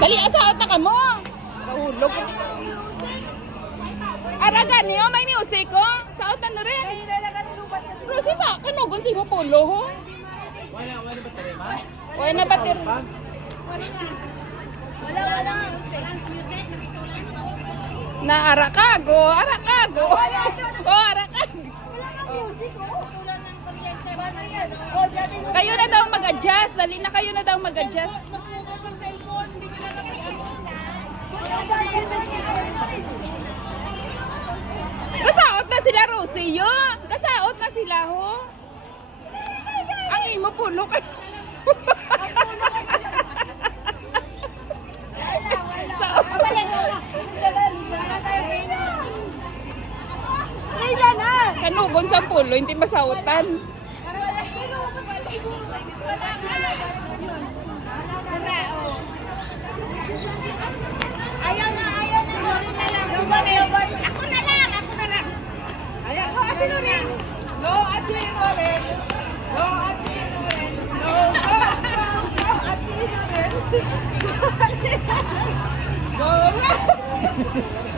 Dali, asaot na ka mo. Kahulog. Aragan niyo, may music ko. Saot na na rin. Rosie, sa kanugon si Pupulo, ho? Wala na bater. Wala. Na arakago. Oh, arakago. Wala kang music, oh. Paano yan? Oh, siya din. Kayo na daw mag-adjust. Dali na kayo na daw mag-adjust. Kasaot na sila, Rosie, yo. Kasaot na sila, ho. Ang imo pulo ka. Kanugon sa pulo, hindi masautan. Ayaw na. Lubat. Ako na lang. Ayaw, go, Ate Loren. Go, Ate Loren. Go, Ate Loren. Go, Ate Loren. Go,